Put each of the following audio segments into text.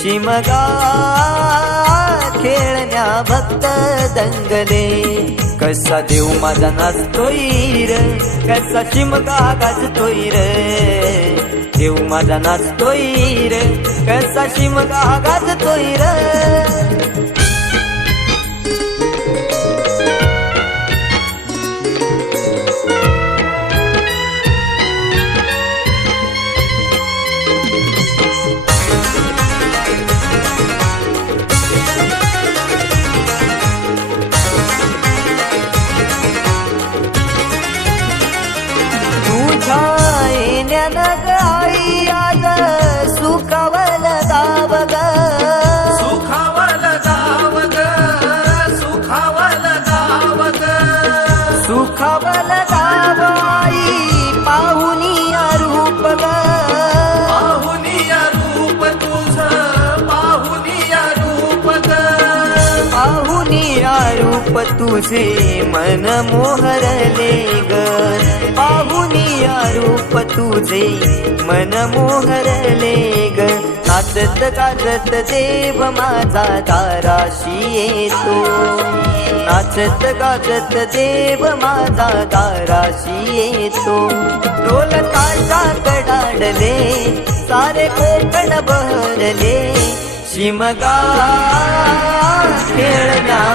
शिमगा खेळण्या भक्त दंगले. कसा देव माझा नाचतोय र कसा शिमगा गाजतोय र. देव माझा नाचतोय र कसा शिमगा गाजतोय र. रूप तुझे मन मोहरले ग. पाहुनी रूप तुझे मन मोहरले ग. नाचत गाजत देव माझा दाराशी येतो नाचत गाजत देव माझा दाराशी येतो ढोल ताशा कडाडले सारे कोकण बहरले. शिमगा खेळण्या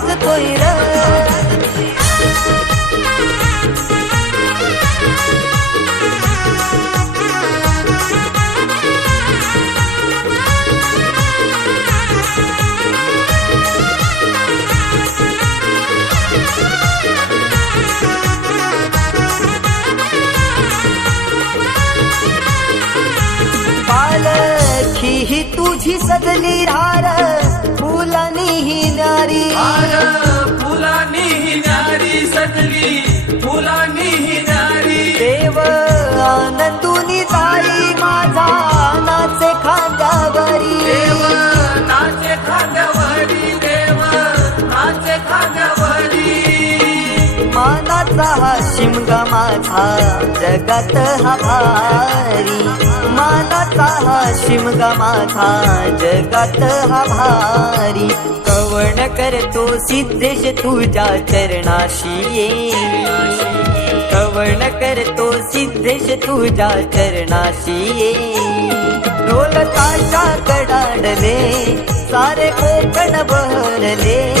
तुझी सजली माझा जगात हा भारी मानाचा हा शिमगा माझा. जगात हा भारी कवण करतो सिद्धेश तुझ्या चरणाशी ये. कवण करतो सिद्धेश तुझ्या चरणाशी ये. ढोल कडाडले सारे कोकण बहरले.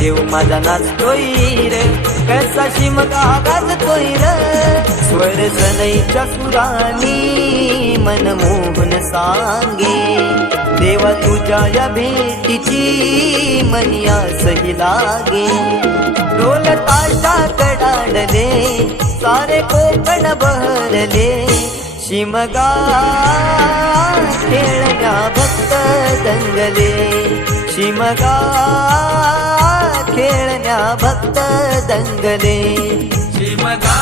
देव माझा नाचतोय रे. कसा शिमगा गाजतोय र. स्वर सनईच्या सुरानी मनमोहन सांगे. देवा तुझ्या या भेटीची मनिया सही लागे. ढोल ताशा कडाडले सारे कोकण बहरले. शिमगा खेळण्या भक्त दंगले शिमगा खेळण्या भक्त दंगले शिमगा